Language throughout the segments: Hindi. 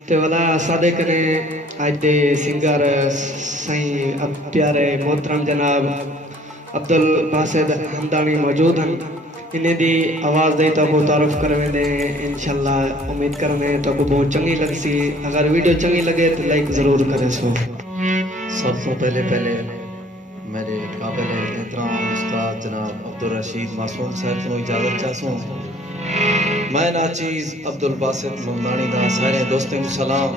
ते वाला सादे कने आज दे सिंगर साईं अब प्यारे मोहतरम जनाब अब्दुल बासित हमदानी मौजूद हैं। इन्हें दी आवाज़ दे तो तारुफ करवे दे इंशाल्लाह। उम्मीद करने तो बहुत चंगी लगसी। अगर वीडियो चंगी लगे तो लाइक ज़रूर करें। सबसे पहले मेरे काबिल एहतराम उस्ताद जनाब अब्दुल रशीद मासूम साहब को इजाज़त चाहूँ। मैं नाचीज़ अब्दुल बासित हमदानी दा सारे दोस्तों को सलाम।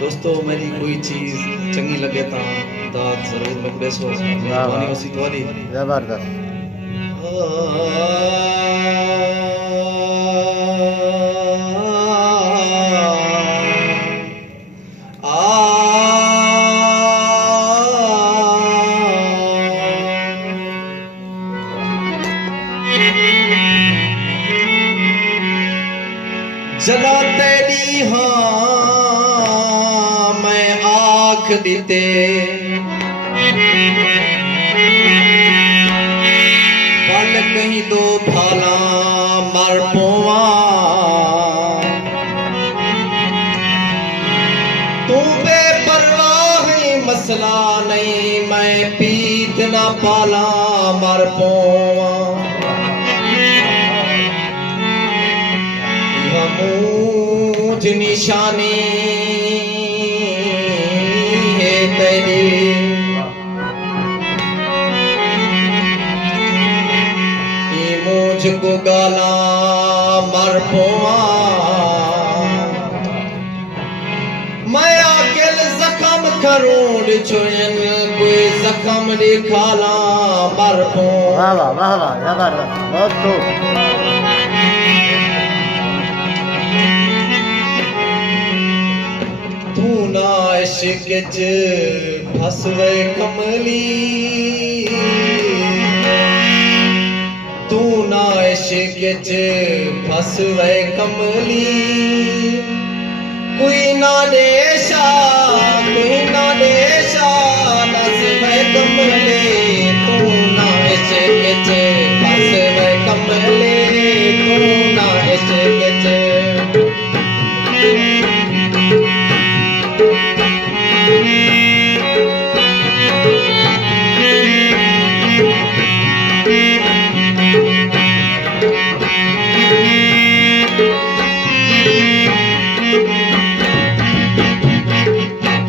दोस्तों मेरी कोई चीज़ चंगी लगे तो दाद ज़रूर लगे सो मेहरबानी उसी तुम्हारी जबरदस्त। जला तेरी हाँ मैं आँख दीते पल कहीं दो भाला मर पोवा तू बेपरवाह है मसला नहीं मैं पीत ना पाला मर पोवा मुझ निशानी है तेरी ये मुझको गाला मर पोआ मैं अकेल जख्म करूं छुड़न कोई जख्म दिखाला मर पोआ। वाह वाह वाह वाह जबरदस्त बहुत खूब। तू ना इश्क च फसवे कमली तू ना इश्क च फसवे कमली कोई ना देशा नसवे कमले तू ना इश्क च फसवे कमले तू ना इश्क च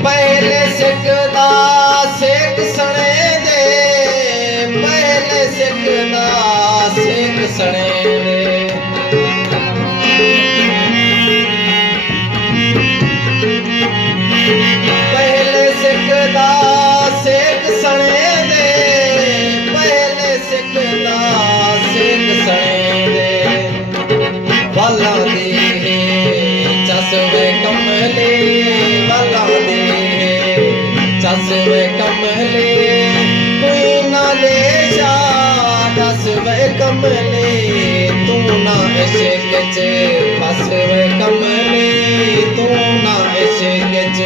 पहले सिकदा सेक सणे दे पहले सिकदा सेक सणे दे पहले सिकदा सेक सणे दे पहले सिकदा सेक सणे दे वाला दे चसवे कमले वाला दे चसवे कमले कोई ना ले जा दसवे कमले तू ना इश्क च फसवे कमले तू ना इश्क च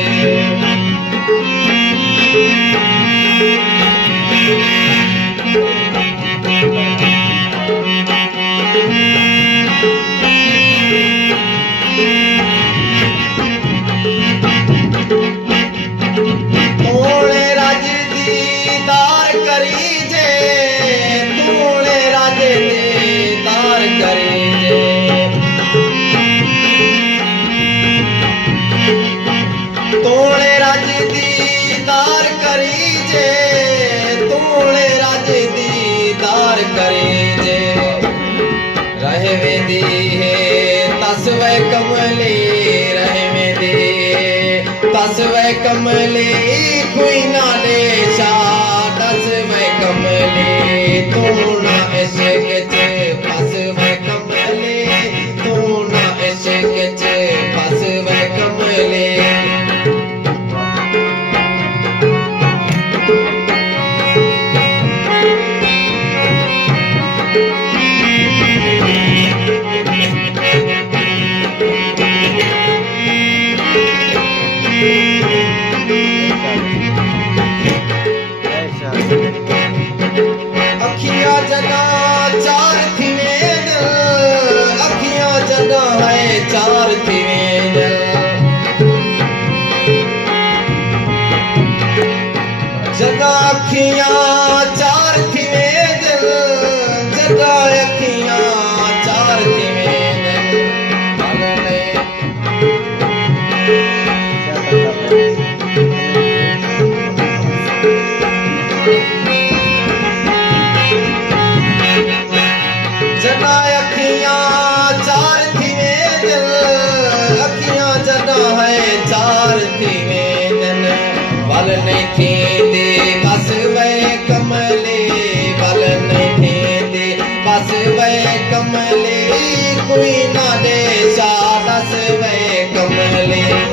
तसवे कमले रहमे दे तसवे कमले कोई ना ले शा तसवे कमले तू ना इश्क च फसवे कमले तू ना इश्क च फसवे कमले ऐसा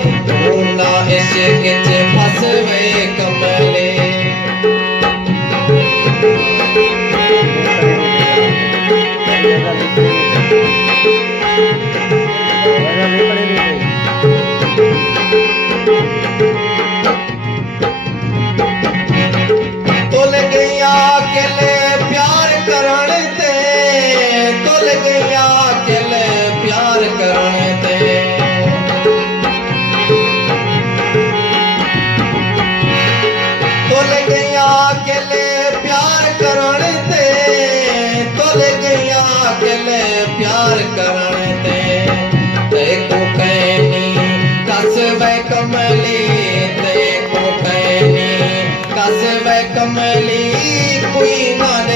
ना इश्क च फस वे कमले तुल गया अकेले प्यार करण ते तुल गया अकेले प्यार करण ते तुल गया अकेले प्यार करण ते तुल गया अकेले प्यार करण ते को कहनी कस वे कमली ते को कहनी कस वे कमली कोई ना